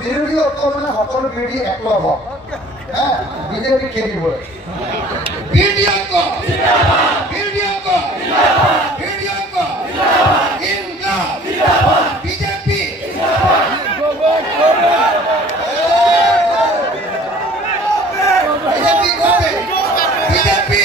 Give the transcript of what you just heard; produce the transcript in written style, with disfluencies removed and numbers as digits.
বিৰোধী ঐক্য মানে সকলো বিৰোধী একলগ হওক বিজেপি খেলিবলৈ বিৰোধী ঐক্য বিৰোধী ঐক্য বিৰোধী ঐক্য ইনকলাব বিজেপি বিজেপি